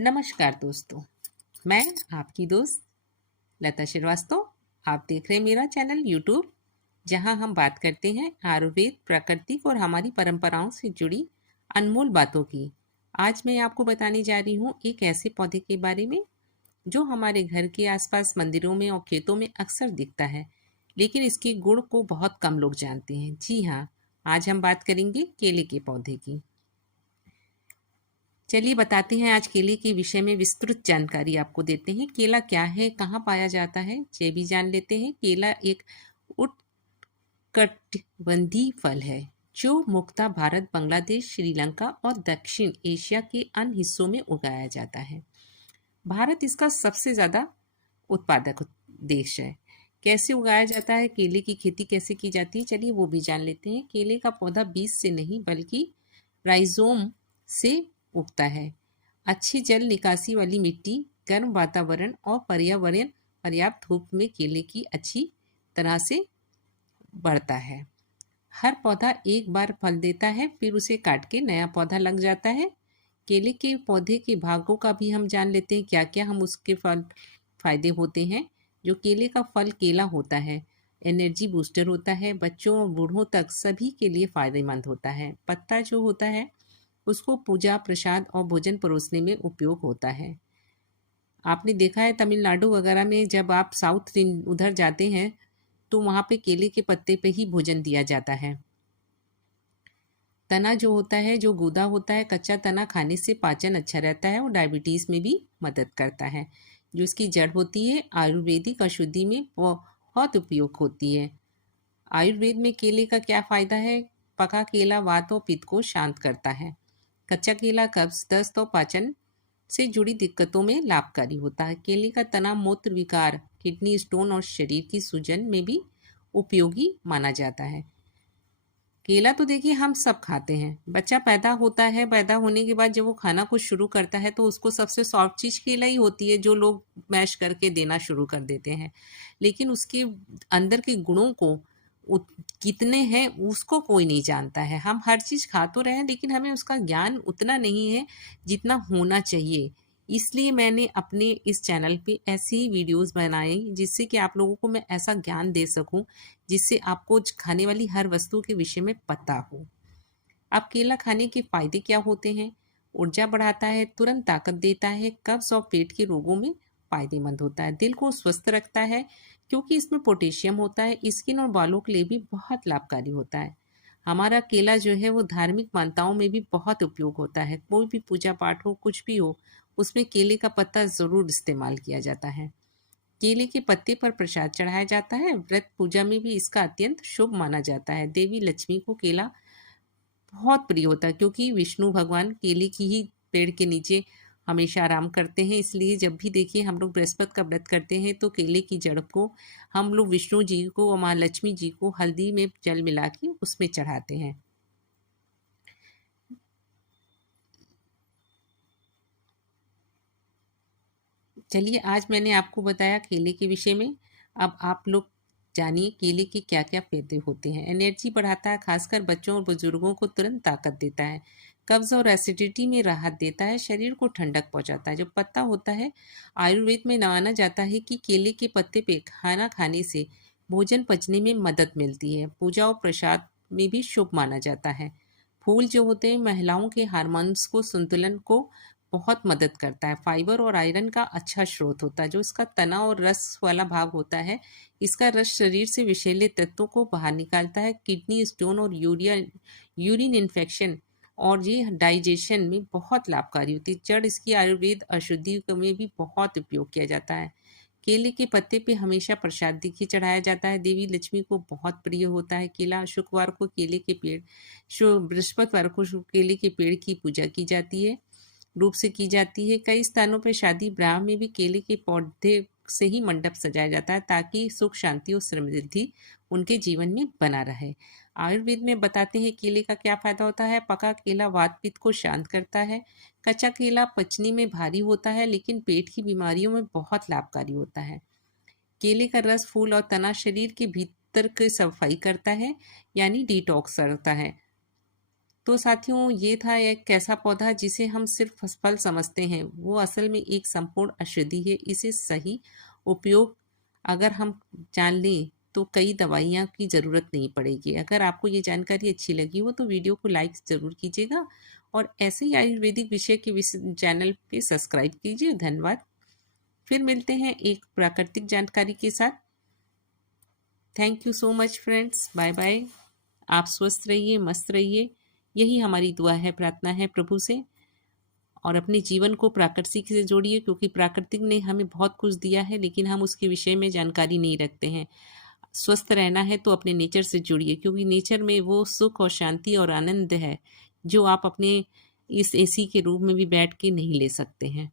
नमस्कार दोस्तों, मैं आपकी दोस्त लता श्रीवास्तव। आप देख रहे हैं मेरा चैनल यूट्यूब, जहां हम बात करते हैं आयुर्वेद, प्राकृतिक और हमारी परंपराओं से जुड़ी अनमोल बातों की। आज मैं आपको बताने जा रही हूँ एक ऐसे पौधे के बारे में जो हमारे घर के आसपास, मंदिरों में और खेतों में अक्सर दिखता है, लेकिन इसके गुण को बहुत कम लोग जानते हैं। जी हाँ, आज हम बात करेंगे केले के पौधे की। चलिए बताते हैं, आज केले के विषय में विस्तृत जानकारी आपको देते हैं। केला क्या है, कहाँ पाया जाता है, ये भी जान लेते हैं। केला एक उष्णकटिबंधीय फल है जो मुख्यतः भारत, बांग्लादेश, श्रीलंका और दक्षिण एशिया के अन्य हिस्सों में उगाया जाता है। भारत इसका सबसे ज़्यादा उत्पादक देश है। कैसे उगाया जाता है, केले की खेती कैसे की जाती है, चलिए वो भी जान लेते हैं। केले का पौधा बीज से नहीं बल्कि राइजोम से उगता है। अच्छी जल निकासी वाली मिट्टी, गर्म वातावरण और पर्यावरण पर्याप्त धूप में केले की अच्छी तरह से बढ़ता है। हर पौधा एक बार फल देता है, फिर उसे काट के नया पौधा लग जाता है। केले के पौधे के भागों का भी हम जान लेते हैं, क्या क्या हम उसके फल फायदे होते हैं। जो केले का फल केला होता है, एनर्जी बूस्टर होता है, बच्चों और बूढ़ों तक सभी के लिए फायदेमंद होता है। पत्ता जो होता है उसको पूजा, प्रसाद और भोजन परोसने में उपयोग होता है। आपने देखा है तमिलनाडु वगैरह में, जब आप साउथ उधर जाते हैं तो वहाँ पे केले के पत्ते पे ही भोजन दिया जाता है। तना जो होता है, जो गूदा होता है, कच्चा तना खाने से पाचन अच्छा रहता है और डायबिटीज़ में भी मदद करता है। जो इसकी जड़ होती है, आयुर्वेदिक औषधि में बहुत उपयोग होती है। आयुर्वेद में केले का क्या फ़ायदा है? पका केला वात और पित्त को शांत करता है। कच्चा केला कब्ज, दस्त और पाचन से जुड़ी दिक्कतों में लाभकारी होता है। केले का तना मूत्र विकार, किडनी स्टोन और शरीर की सूजन में भी उपयोगी माना जाता है। केला तो देखिए हम सब खाते हैं। बच्चा पैदा होता है, पैदा होने के बाद जब वो खाना कुछ शुरू करता है तो उसको सबसे सॉफ्ट चीज़ केला ही होती है, जो लोग मैश करके देना शुरू कर देते हैं। लेकिन उसके अंदर के गुणों को कितने हैं उसको कोई नहीं जानता है। हम हर चीज़ खा तो रहे हैं, लेकिन हमें उसका ज्ञान उतना नहीं है जितना होना चाहिए। इसलिए मैंने अपने इस चैनल पे ऐसी ही वीडियोस बनाई, जिससे कि आप लोगों को मैं ऐसा ज्ञान दे सकूं जिससे आपको खाने वाली हर वस्तु के विषय में पता हो। अब केला खाने के फायदे क्या होते हैं? ऊर्जा बढ़ाता है, तुरंत ताकत देता है, कब्ज और पेट के रोगों में फायदेमंद होता है, दिल को स्वस्थ रखता है क्योंकि इसमें पोटेशियम होता है, स्किन और बालों के लिए भी बहुत लाभकारी होता है। हमारा केला जो है वो धार्मिक मान्यताओं में भी बहुत उपयोग होता है। कोई भी पूजा पाठ हो, कुछ भी हो, उसमें केले का पत्ता ज़रूर इस्तेमाल किया जाता है। केले के पत्ते पर प्रसाद चढ़ाया जाता है। व्रत पूजा में भी इसका अत्यंत शुभ माना जाता है। देवी लक्ष्मी को केला बहुत प्रिय होता है क्योंकि विष्णु भगवान केले की ही पेड़ के नीचे हमेशा आराम करते हैं। इसलिए जब भी देखिए हम लोग बृहस्पति का व्रत करते हैं तो केले की जड़ को हम लोग विष्णु जी को और माँ लक्ष्मी जी को हल्दी में जल मिला के उसमें चढ़ाते हैं। चलिए, आज मैंने आपको बताया केले के विषय में। अब आप लोग जानिए केले के क्या क्या फायदे होते हैं। एनर्जी बढ़ाता है, खासकर बच्चों और बुजुर्गों को तुरंत ताकत देता है। कब्ज और एसिडिटी में राहत देता है, शरीर को ठंडक पहुंचाता है। जो पत्ता होता है, आयुर्वेद में माना जाता है कि केले के पत्ते पे खाना खाने से भोजन पचने में मदद मिलती है। पूजा और प्रसाद में भी शुभ माना जाता है। फूल जो होते हैं, महिलाओं के हार्मोन्स को संतुलन को बहुत मदद करता है। फाइबर और आयरन का अच्छा स्रोत होता है। जो इसका तना और रस वाला भाग होता है, इसका रस शरीर से विषैले तत्वों को बाहर निकालता है। किडनी स्टोन और यूरिन इन्फेक्शन और ये डाइजेशन में बहुत लाभकारी होती है। जड़ इसकी आयुर्वेद औषधि में भी बहुत उपयोग किया जाता है। केले के पत्ते पे हमेशा प्रसाद देखिए चढ़ाया जाता है। देवी लक्ष्मी को बहुत प्रिय होता है केला। शुक्रवार को केले के पेड़, बृहस्पतिवार को केले के पेड़ की पूजा की जाती है, रूप से की जाती है। कई स्थानों पर शादी ब्याह में भी केले के पौधे से ही मंडप सजाया जाता है ताकि सुख, शांति और समृद्धि उनके जीवन में बना रहे। आयुर्वेद में बताते हैं केले का क्या फायदा होता है। पका केला वात पित्त को शांत करता है। कच्चा केला पचने में भारी होता है लेकिन पेट की बीमारियों में बहुत लाभकारी होता है। केले का रस, फूल और तना शरीर के भीतर की सफाई करता है, यानी डिटॉक्स करता है। तो साथियों, ये था एक ऐसा पौधा जिसे हम सिर्फ फल समझते हैं, वो असल में एक संपूर्ण औषधि है। इसे सही उपयोग अगर हम जान लें तो कई दवाइयाँ की ज़रूरत नहीं पड़ेगी। अगर आपको ये जानकारी अच्छी लगी हो तो वीडियो को लाइक ज़रूर कीजिएगा और ऐसे ही आयुर्वेदिक विषय के चैनल पे सब्सक्राइब कीजिए। धन्यवाद। फिर मिलते हैं एक प्राकृतिक जानकारी के साथ। Thank you so much friends. Bye bye. आप स्वस्थ रहिए, मस्त रहिए, यही हमारी दुआ है, प्रार्थना है प्रभु से। और अपने जीवन को प्राकृतिक से जोड़िए, क्योंकि प्राकृतिक ने हमें बहुत कुछ दिया है लेकिन हम उसके विषय में जानकारी नहीं रखते हैं। स्वस्थ रहना है तो अपने नेचर से जुड़िए, क्योंकि नेचर में वो सुख और शांति और आनंद है जो आप अपने इस एसी के रूम में भी बैठ के नहीं ले सकते हैं।